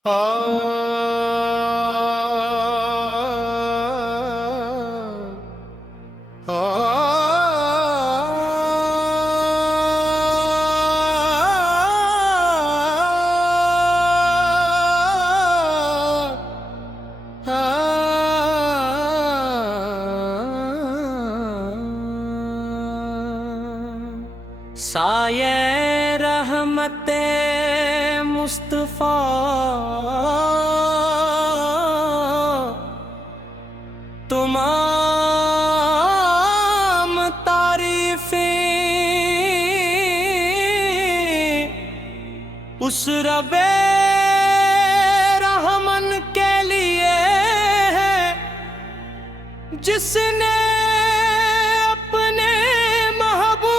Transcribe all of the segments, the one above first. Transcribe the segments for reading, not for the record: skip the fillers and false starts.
سایہ رحمت مصطفیٰ تمام تعریفیں اس رب رحمن کے لیے ہے جس نے اپنے محبوب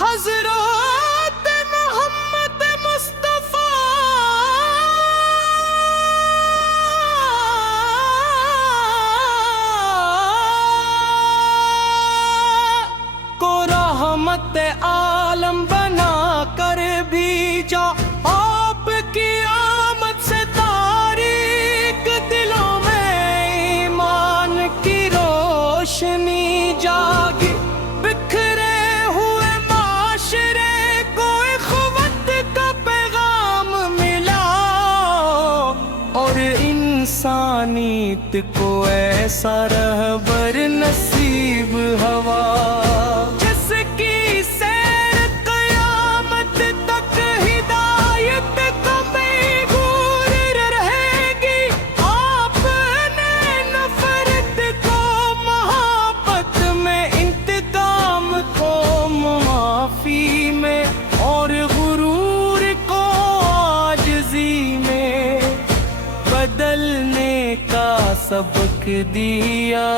حضرت محمد مصطفیٰ کو رحمت عالم بنا کر بھیجا۔ آپ کی آمد سے تاریک دلوں میں ایمان کی روشنی جاگی، بکھرے ہوئے معاشرے کو اخوت کا پیغام ملا، اور انسانیت کو ایسا رہبر نصیب ہوا جس کی سیر قیامت تک ہدایت کا میگور رہے گی۔ آپ نے نفرت کو محبت میں، انتقام کو معافی میں، اور غرور کو عاجزی میں بدلنے کا سبق دیا۔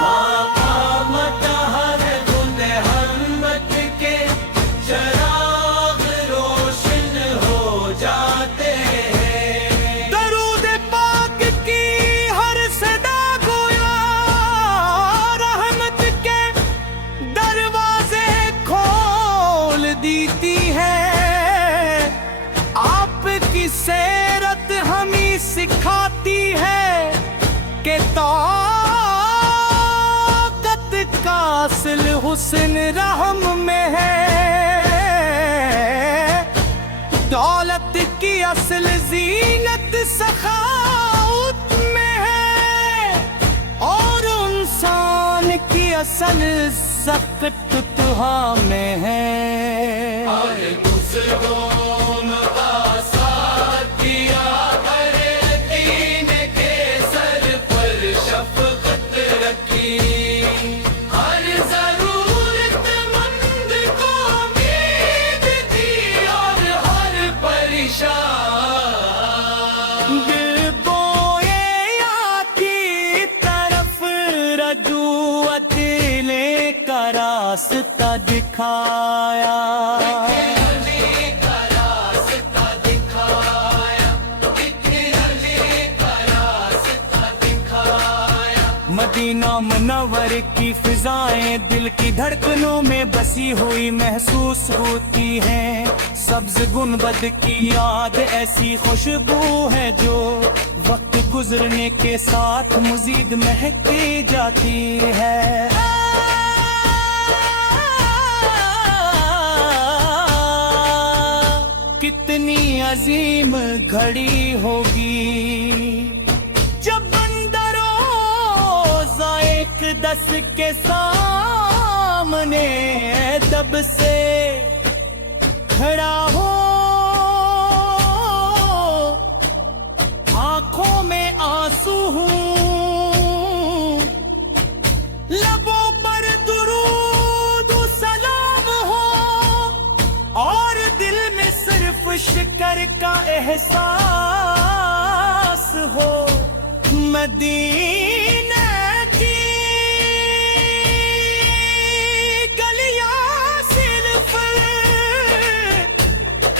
مقامت ہر گل ہمت کے چراغ روشن ہو جاتے ہیں، درود پاک کی ہر صدا گویا رحمت کے دروازے کھول دیتی ہے۔ آپ کی سیرت ہمیں سکھاتی ہے کہ طاقت کا اصل حسن رحم میں ہے، دولت کی اصل زینت سخاوت میں ہے، اور انسان کی اصل عزت تقویٰ میں ہے۔ دل بوئے کی طرف رجوعت لے کر راستہ دکھایا، مدینہ منور کی فضائیں دل کی دھڑکنوں میں بسی ہوئی محسوس ہوتی ہیں۔ سبز گنبد کی یاد ایسی خوشبو ہے جو وقت گزرنے کے ساتھ مزید مہکتی جاتی ہے۔ کتنی عظیم گھڑی ہوگی جب بندہ روزہ اقدس کے سامنے دب سے کھڑا ہو، آنکھوں میں آنسو ہوں، لبوں پر درود و سلام ہو، اور دل میں صرف شکر کا احساس ہو۔ مدینہ کی گلیاں صرف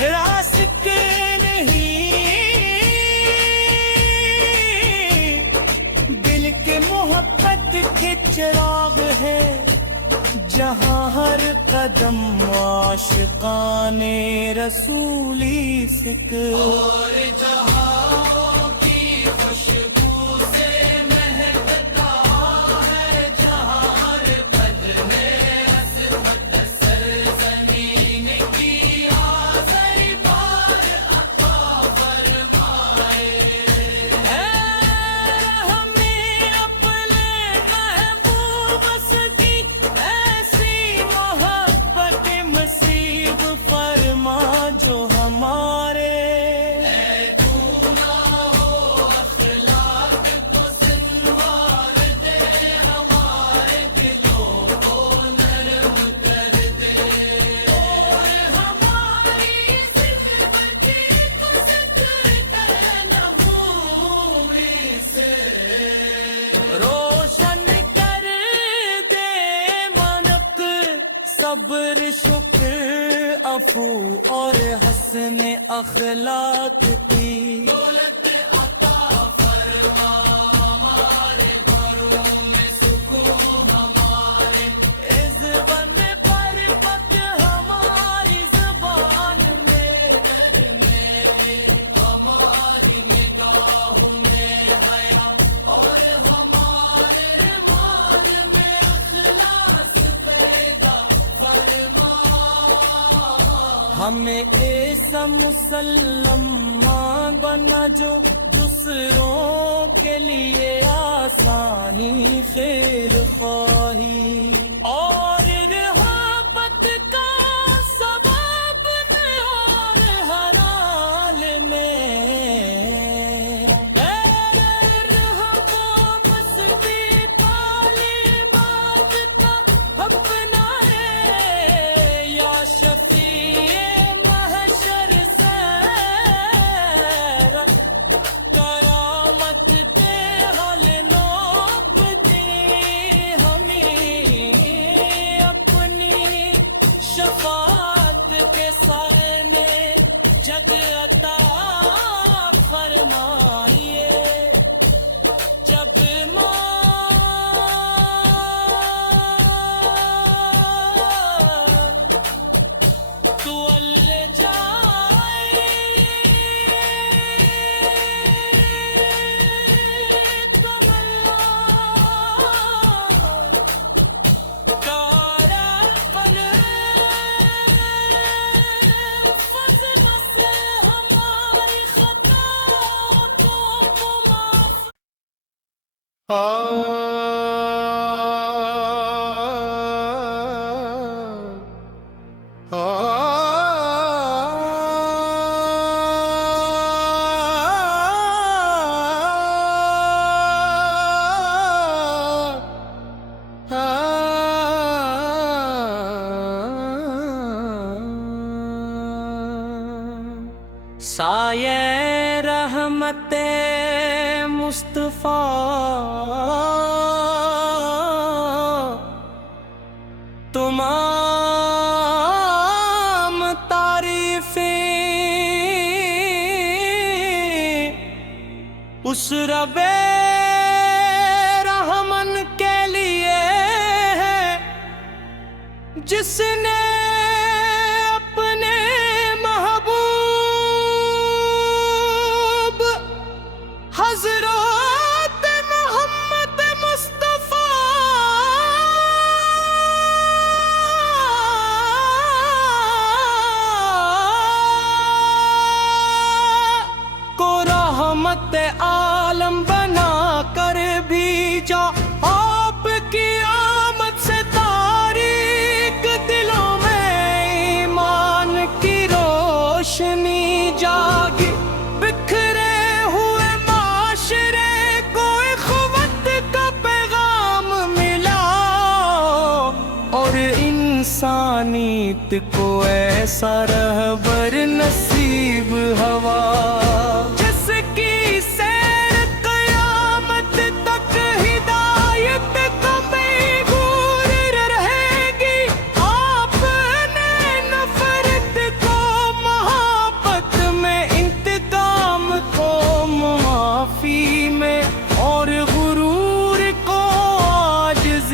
راسک نہیں، چراغ ہے جہاں ہر قدم عاشقان رسولی سکھ اور جہاں کی خوشبو سے مہکتا ہے جہاں ہر قدم عصمت سرزمین کی آزائی پار عطا فرمائے ہمیں اپنے محبوب کی ایسی محبت نصیب فرما جو ہمارے روشن کر دے منق صبر شکر عفو اور حسن اخلاق کی دولت عطا فرما ہمارے گھروں میں سکون ہمارے اس غم پر پت ہماری زبان میں نرمے ہماری نگاہوں میں حیا اور ہمارے مان میں اخلاص پیدا فرما ہمیں ایسا مسلمان بنا جو دوسروں کے لیے آسانی خیر خواہی اور رحمت کا سبب میں اور ہر حال میں رحم و مستی تعلیمات کا اپنا ہے یا شفیع محشر سیر کرامت کے حل نوپ دی ہمیں اپنی شفاعت کے سائے میں جگ عطا فرمائیے جب تو اللہ جائے تم اللہ کارا پل فضل سے ہماری خطا تو معاف سایہ رحمت مصطفیٰ تمام تعریفیں اس رب رحمن کے لیے ہے جس نے اپنے محبوب حضرت محمد مصطفیٰ کو رحمت عالم بنا کر بھیجا آپ کی آمد سے تاریک دلوں میں ایمان کی روشنی جاگی بکھرے ہوئے معاشرے کو اخوت کا پیغام ملا اور انسانیت کو ایسا رہبر نصیب ہوا جس کی سیر قیامت تک ہدایت کا میگور رہے گی آپ نے نفرت کو محبت میں انتقام کو معافی میں اور غرور کو عاجزی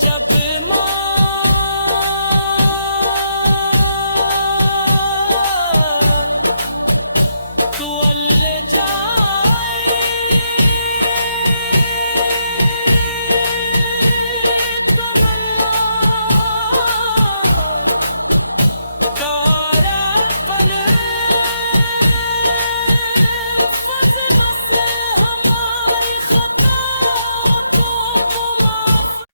جب ماں تو اللہ جائے تم اللہ کارا پل فضل سے ہماری خطا تو معاف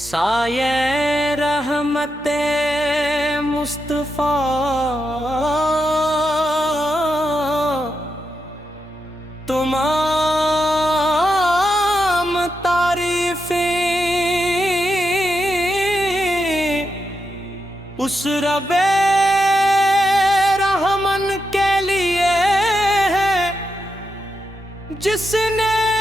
سایہ رحمت مصطفیٰ تمام تعریفیں اس رب رحمن کے لیے ہے جس نے